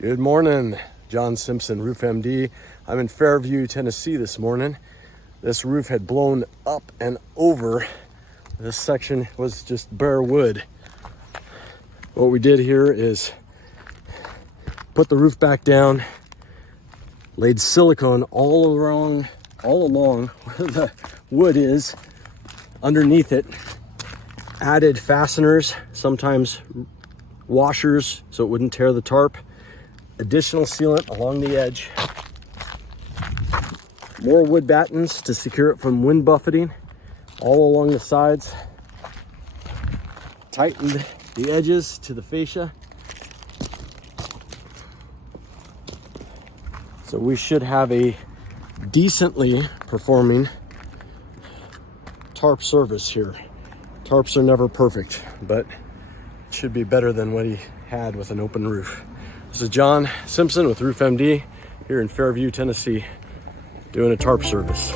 Good morning, John Simpson, Roof MD. I'm in Fairview, Tennessee this morning. This roof had blown up and over. This section was just bare wood. What we did here is put the roof back down, laid silicone all along where the wood is, underneath it, added fasteners, sometimes washers so it wouldn't tear the tarp, additional sealant along the edge, more wood battens to secure it from wind buffeting all along the sides, tightened the edges to the fascia. So we should have a decently performing tarp service here. Tarps are never perfect, but it should be better than what he had with an open roof. This is John Simpson with Roof MD here in Fairview, Tennessee, doing a tarp service.